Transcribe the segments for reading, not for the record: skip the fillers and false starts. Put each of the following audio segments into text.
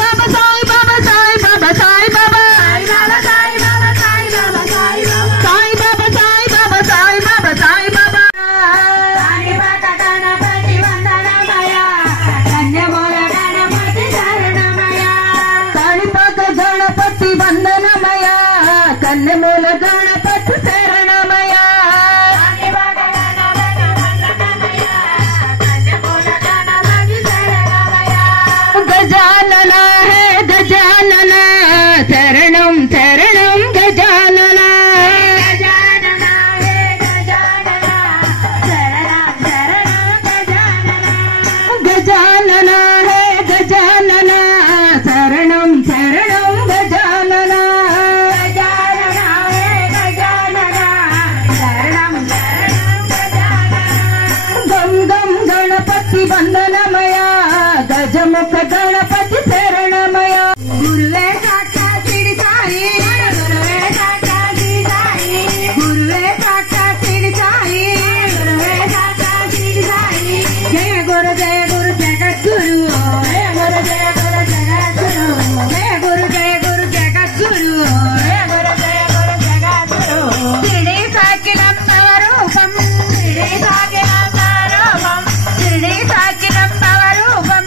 బాబా సాయి బాబా సాయి బాబా సాయి బాబా సాయి బాబా సాయి బాబా సాయి బాబా సాయి బాబా సాయి బాబా సాయి బాబా సాయి బాబా గణపతి వందనమయ కన్యమూల గణపతి శరణమయ కాణిపాక గణపతి వందనమయ కన్యమూల గణపతి శరణమయ गजानन है गजानन शरणं शरणं गजानन गजानन है गजानन शरणं शरणं गजानन गजानन है गजानन शरणं शरणं गजानन गजानन है गजानन शरणं शरणं गजानन गम गम गणपति वंदनमय गजमुख गणपति शरणमय गुरुवे साक्षात् श्री साई गुरुवे साक्षात् श्री साई गुरुवे साक्षात् श्री साई गुरुवे साक्षात् श्री साई जय गुरु जगद्गुरु जय गुरु जगद्गुरु जय गुरु जगद्गुरु जय गुरु जगद्गुरु शिरडी साकिलं नवरूपं शिरडी साकिलं नवरूपं शिरडी साकिलं नवरूपं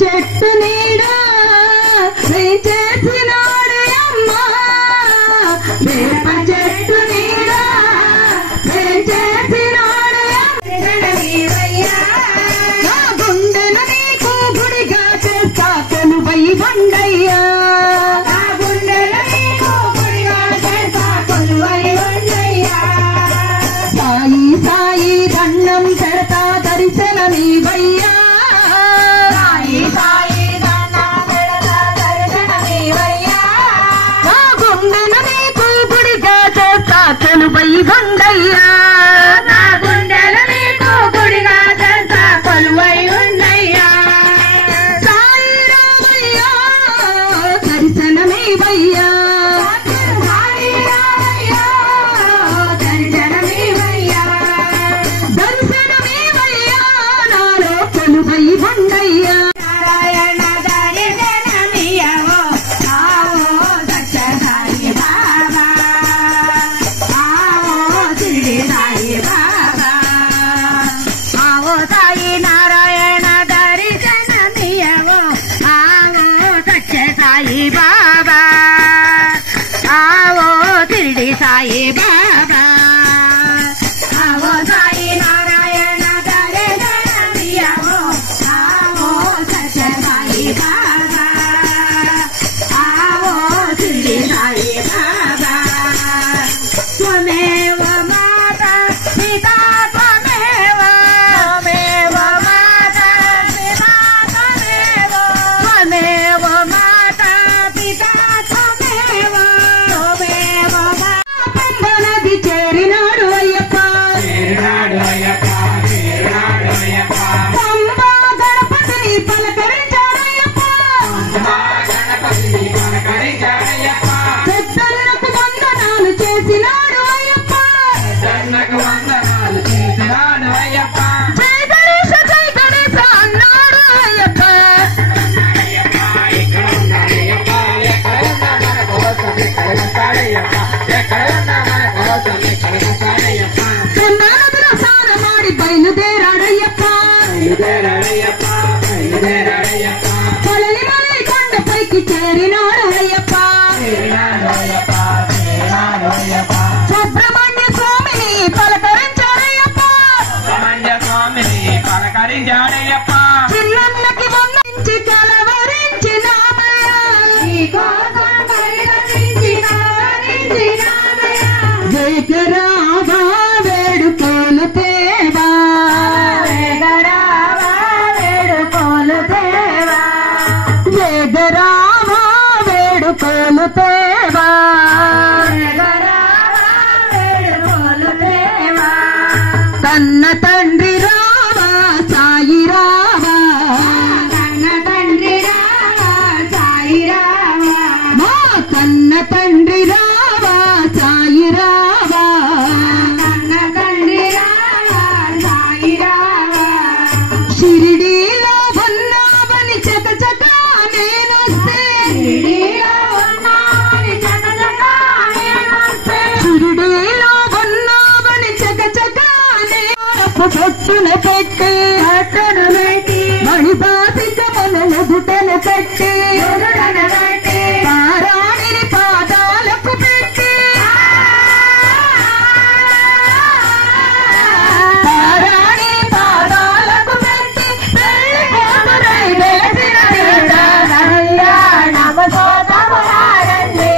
చెట్టు నీడా చేసినాడు అమ్మా వేప చెట్టు నీడా చేసినాడు గుండెను నీకు గుడిగా చేస్తా కొలువై వండయ్యా గుండెను నీకు గుడిగా చేస్తా కొలువై వండయ్యా సాయి సాయి దండం పెడతా దర్శనమీవయ్యా కొలువై వండయ్యా నా గుండెల నీకు గుడిగా చేస్తా కొలువై ఉండయ్యా సాయి రామయ్యా దర్శనమీవయ్యా సాయి రామయ్యా దర్శనమీవయ్యా దర్శనమీవయ్యా నాలో కొలువై వండయ్యా నారాయణ దర్శనమీయవో ఆవో సత్యసాయి బాబా సాయి బాబా ఆవో సాయి నారాయణ దర్శనమీయవో ఆవో సత్య సాయి బాబా ఆవో తిరిడి సాయి బాబా ఆవో సాయి నారాయణ దర్శనమీయవో ఆవో సత్య సాయి బాబా ఆవో తిరిడి సాయి బాబా త్వమేవ మాతా పితా త్వమేవ త్వమేవ మాతా పితా త్వమేవ త్వమేవ మాతా పితా త్వమేవ త్వమేవ పంబనది చేర నదిలో స్నాన ಮಾಡಿ బయలుదేరాడయ్యప్ప కొలలి మలై కొండపైకి చేరినాడు అయ్యప్ప సుబ్రహ్మణ్య స్వామిని పలకరించాడయ్యప్ప చిన్నన్నకి వందించి వేగరావా వేడుకోలు తేవా వేడుకోలు తేవా వేగరావా వేడుకోలు తేవా వేడుకోలు తేవా కన్న తండ్రి రావా సాయి రావా కన్న తండ్రి రావా సాయి రావా మా కన్న తండ్రి రావా సాయి రావా కన్న తండ్రి రావా సాయి రావా షిరిడీలో ఉన్నావని చకచక నేనొస్తే షిరిడీలో ఉన్నావని చకచక నేనొస్తే షిరిడీలో ఉన్నావని చకచక పొట్టున పెట్టి మణిపాతికమును నుదుటను పెట్టి పారాణిని పాదాలకు పెట్టి పారాణిని పాదాలకు పెట్టి పెళ్లి కూతురై వెలసిన కళ్యాణము సోదములారండి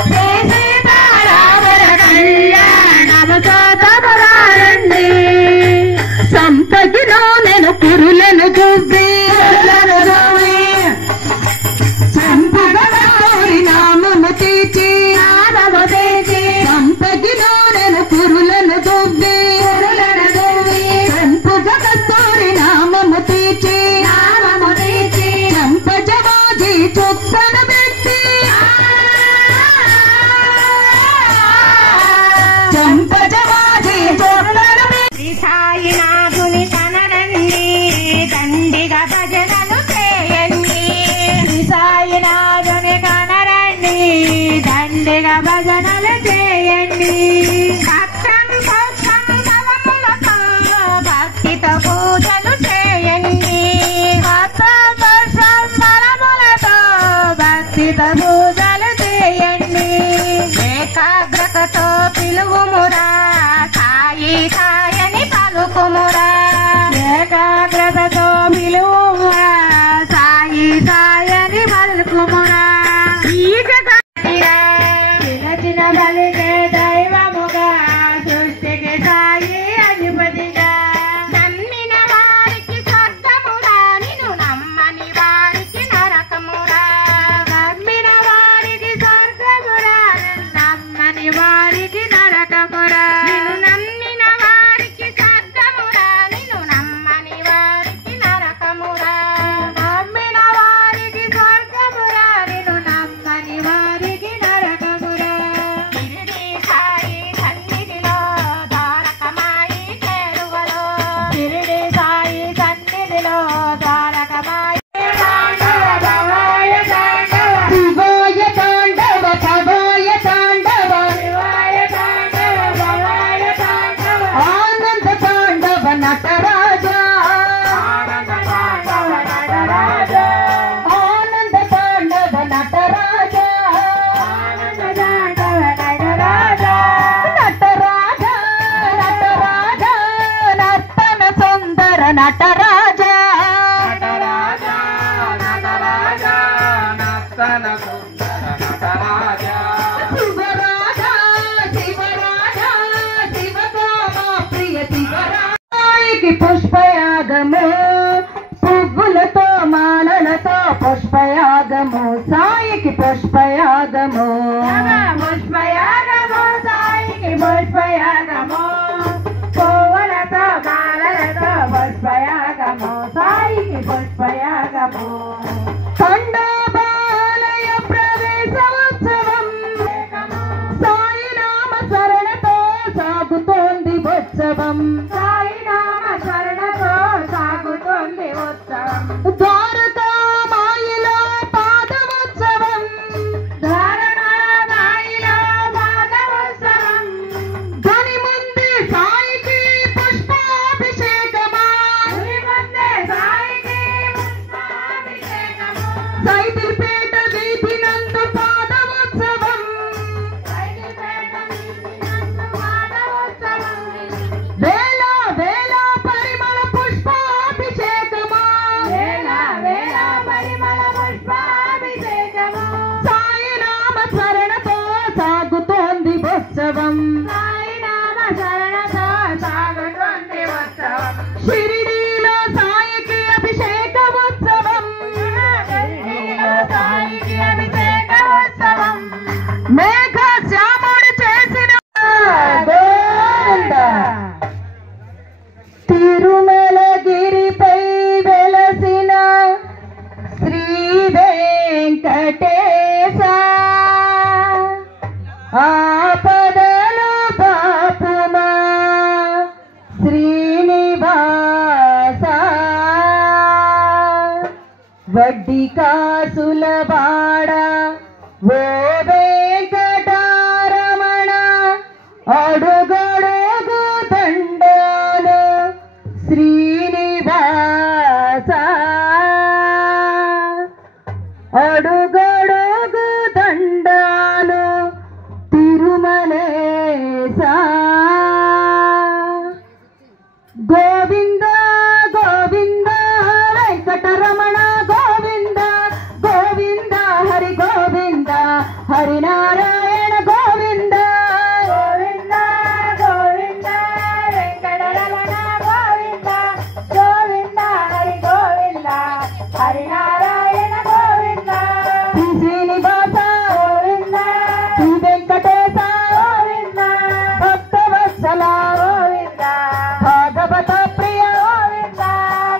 శ్రీ సీతారాముల కళ్యాణము సోదములారండి సంపగిలో నేను పురులను చూసి సంపగోరి నామము తీర్చి సంపగిలో నేను పురులను దువ్వి సంపగోరి నామము తీర్చి సంపజవాజీ చుక్కన పెట్టి సంపజవాజీ చుక్కన పెట్టి సాయినాథుని కనరండి దండిగా భజనలు చేయండి సాయినాథుని కనరండి దండిగా భజనలు చేయండి భక్తం భక్తం బలములతో భక్తితో పూజలు చేయండి భక్తం భక్తం బలములతో భక్తితో పూజలు చేయండి ఏకాగ్రతతో పిలువుమురా సాయి సాయని పలుకుమురా ఏకాగ్రతతో పిలువుమురా సాయి సాయని పలుకుమురా ఈ జగతిరా చిన్న బలిగే దైవముగా సృష్టికి సాయి అధిపతిగా నమ్మిన వారికి స్వర్గమురా నిన్ను నమ్మని వారికి నరకమురా నమ్మిన వారికి స్వర్గమురా నమ్మని వారికి నరకమురా నిన్ను నమ్మిన వారికి స్వర్గమురా నిన్ను నమ్మని వారికి నరకమురా నమ్మిన వారికి స్వర్గమురా నిన్ను నమ్మని వారికి నరకమురా షిరిడి సాయి సన్నిధిలో ద్వారకమాయి చేరువలో షిరిడి సాయి సన్నిధిలో ద్వారకమాయి శివాయ తాండవ భవాయ తాండవ శివాయ తాండవ భవాయ తాండవ ఆనంద తాండవ నటరాజా ఆనంద తాండవ నటరాజా ఆనంద తాండవ నటరాజా ఆనంద తాండవ నటరాజా నటరాజా నటరాజా నర్తన సుందర నటరాజా నటరాజా నటరాజా నర్తన సుందర నటరాజా శివరాజా శివరాజా శివకామ ప్రియ శివరాయికి పుష్పయాగము పువ్వులతో మాలలతో పుష్పయాగము సాయికి పుష్పయాగము పుష్పయాగము సాయికి పుష్పయాగము పువ్వులతో మాలలతో పుష్పయాగము సాయికి పుష్పయాగము ఖండోబాలయ ప్రవేశోత్సవం సాయి నామ శరణతో సాగుతోంది ఉత్సవం సాయి నామ శరణతో సాగుతోంది ఉత్సవం ద్వారకా మాయిలో పాదోత్సవం ద్వారకా మాయిలో పాదోత్సవం సాయినామ శరణతో సాగుతుంది ఉత్సవం షిరిడీలో సాయికి అభిషేక ఉత్సవం షిరిడీలో సాయికి అభిషేక ఉత్సవం మేఘ శ్యాముడు చేసిన తిరుమలగిరిపై వెలసిన శ్రీ వెంకటేశ ఆపదలు బాపుమా శ్రీనివాస వడ్డీ కాసుల వాడ ఓ వెంకటరమణ అడుగడుగు దండాలు శ్రీనివాస అడుగడుగు దండాలు తిరుమలేశ గోవింద గోవింద వెంకటరమణ గోవింద గోవింద హరి గోవింద హరినారాయణ గోవింద గోవింద గోవింద వెంకటరమణ గోవింద గోవింద హరి గోవింద హరినారాయణ గోవింద శ్రీనివాస గోవింద శ్రీ వెంకటేశ గోవింద భక్తవత్సల గోవింద భాగవత ప్రియ గోవింద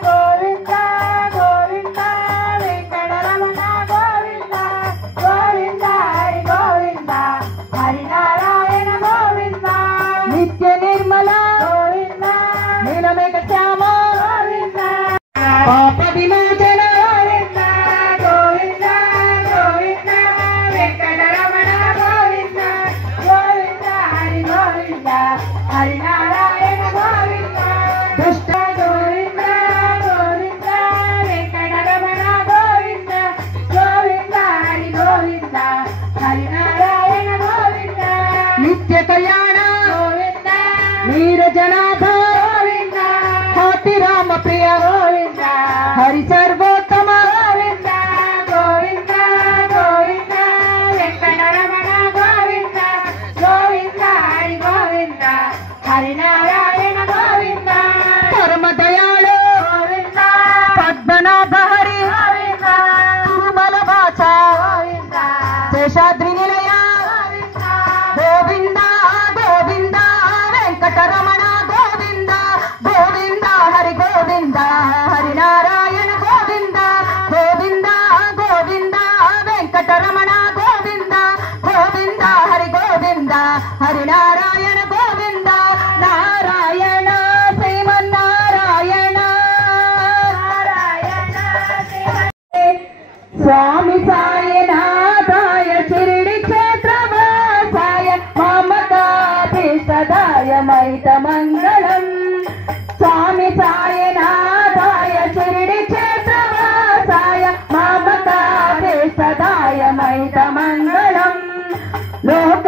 గోవింద గోవింద వెంకటరమణ గోవింద గోవింద హరి గోవింద హరినారాయణ గోవింద నిత్య నిర్మల గోవింద నీలమేఘ శ్యామ గోవింద పాప విమోచన గోవింద గోవింద గోవింద వెంకటరమణ గోవింద గోవింద హరి గోవింద హరినారాయణ గోవింద దుష్ట గోవింద గోవింద వెంకటరమణ గోవింద గోవింద హరి గోవింద హరినారాయణ గోవింద నిత్య కళ్యాణ గోవింద నీరజనాథ గోవింద కోటి రామ ప్రియ గోవింద హరి సర్వోత్తమ గోవింద గోవింద గోవింద వెంకటరమణ గోవింద గోవింద హరి గోవింద హరినారాయణ గోవింద పరమ దయాళు గోవింద పద్మనాభ హరి గోవింద తిరుమల వాచ గోవింద శేషాద్రి నిలయ గోవింద గోవింద వెంకటరమణ గోవింద గోవింద హరి గోవింద హరినారాయణ గోవింద గోవింద గోవింద వెంకటరమణ గోవింద గోవింద హరి గోవింద హరినారాయణ గోవింద నారాయణ శ్రీమన్నారాయణ నారాయణ స్వామి సాయినాథాయ షిరిడి క్షేత్రవాసాయ మమతాభీష్టదాయ మైత మంగళం స్వామి సాయినాథాయ షిరిడి క్షేత్రవాసాయ మమతాభీష్టదాయ మైత మంగళం లోక